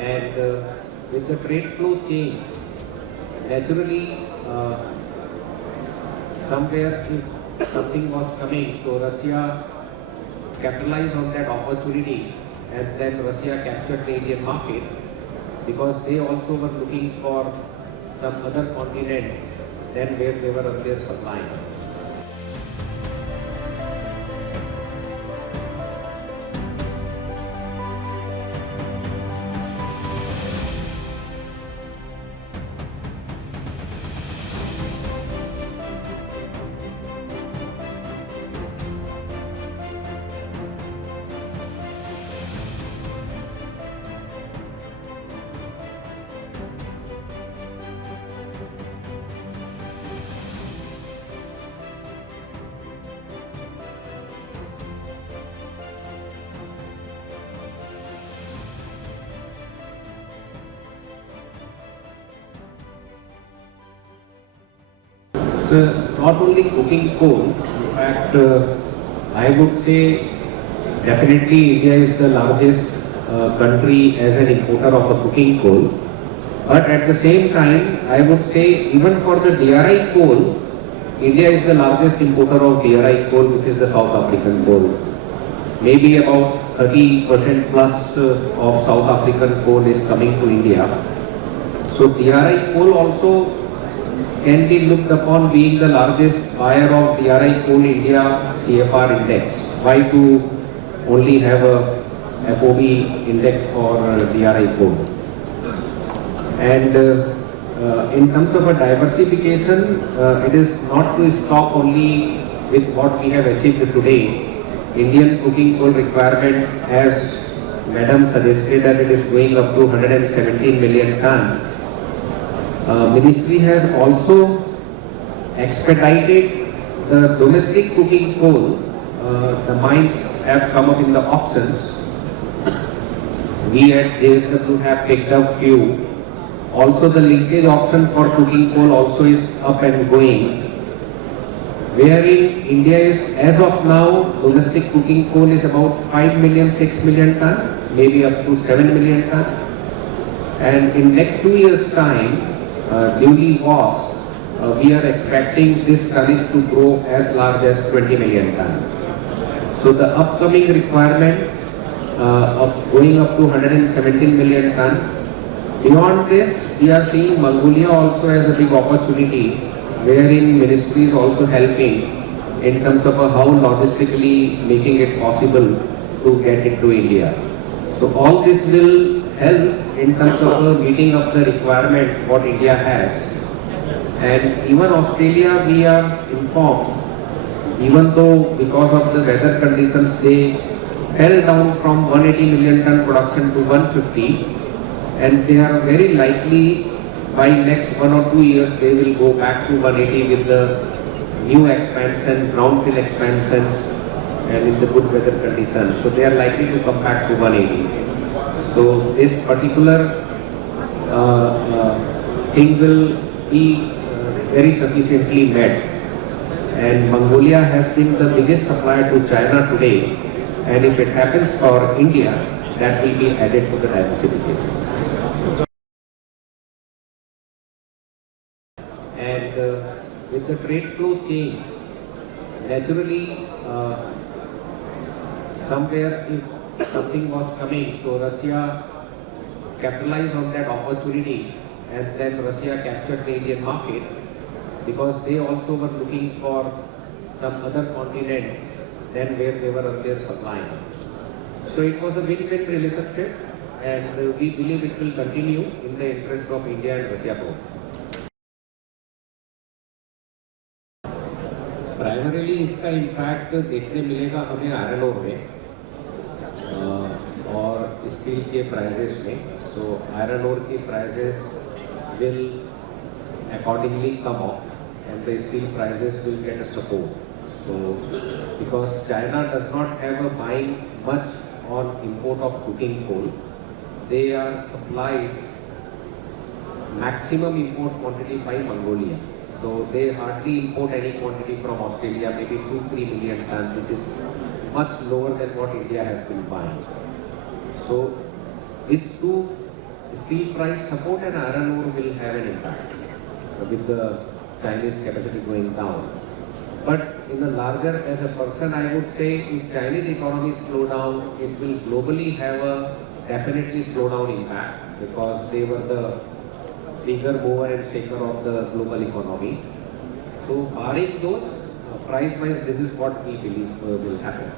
and with the trade flow change, naturally somewhere if something was coming, so Russia capitalized on that opportunity, and then Russia captured the Indian market because they also were looking for some other continent than where they were earlier supplying. It's not only coking coal, in fact, I would say definitely India is the largest country as an importer of a coking coal. But at the same time, I would say even for the DRI coal, India is the largest importer of DRI coal, which is the South African coal. Maybe about 30% plus of South African coal is coming to India. So DRI coal also can be looked upon being the largest buyer of DRI coal India CFR index. Why to only have a FOB index for DRI coal? And in terms of a diversification, it is not to stop only with what we have achieved today. Indian coking coal requirement, as Madam suggested, that it is going up to 117 million ton. Ministry has also expedited the domestic coking coal. The mines have come up in the auctions. We at JSW have picked up few. Also the linkage auction for coking coal also is up and going. Wherein India is, as of now, domestic coking coal is about 5 million, 6 million ton, maybe up to 7 million ton. And in next 2 years' time, duly washed, we are expecting this tonnage to grow as large as 20 million ton. So the upcoming requirement of going up to 117 million ton. Beyond this, we are seeing Mongolia also as a big opportunity, wherein ministry is also helping in terms of how logistically making it possible to get into India. So all this will help in terms of meeting up the requirement what India has. And even Australia, we are informed, even though because of the weather conditions they fell down from 180 million ton production to 150, and they are very likely by next 1 or 2 years they will go back to 180 with the new expansion, brownfield expansions, and in the good weather conditions. So they are likely to come back to 180. So this particular thing will be very sufficiently met. And Mongolia has been the biggest supplier to China today. And if it happens for India, that will be added to the diversification. And with the trade flow change, naturally somewhere if something was coming, so Russia capitalized on that opportunity, and then Russia captured the Indian market because they also were looking for some other continent than where they were earlier supplying. So it was a win-win relationship, and we believe it will continue in the interest of India and Russia both. Primarily इसका impact देखने मिलेगा हमें iron ore में और steel के prices में. सो iron ore की prices will accordingly come off and the steel prices will get a support. So because China does not have a buying much on import of coking coal, they are supplied maximum import quantity by Mongolia. So they hardly import any quantity from Australia, maybe 2-3 million ton, which is much lower than what India has been buying. So these two steel price support and iron ore will have an impact with the Chinese capacity going down. But in a larger, as a person, I would say if Chinese economy slow down, it will globally have a definitely slow down impact because they were the bigger mover and shaker of the global economy. So barring those, price-wise, this is what we believe will happen.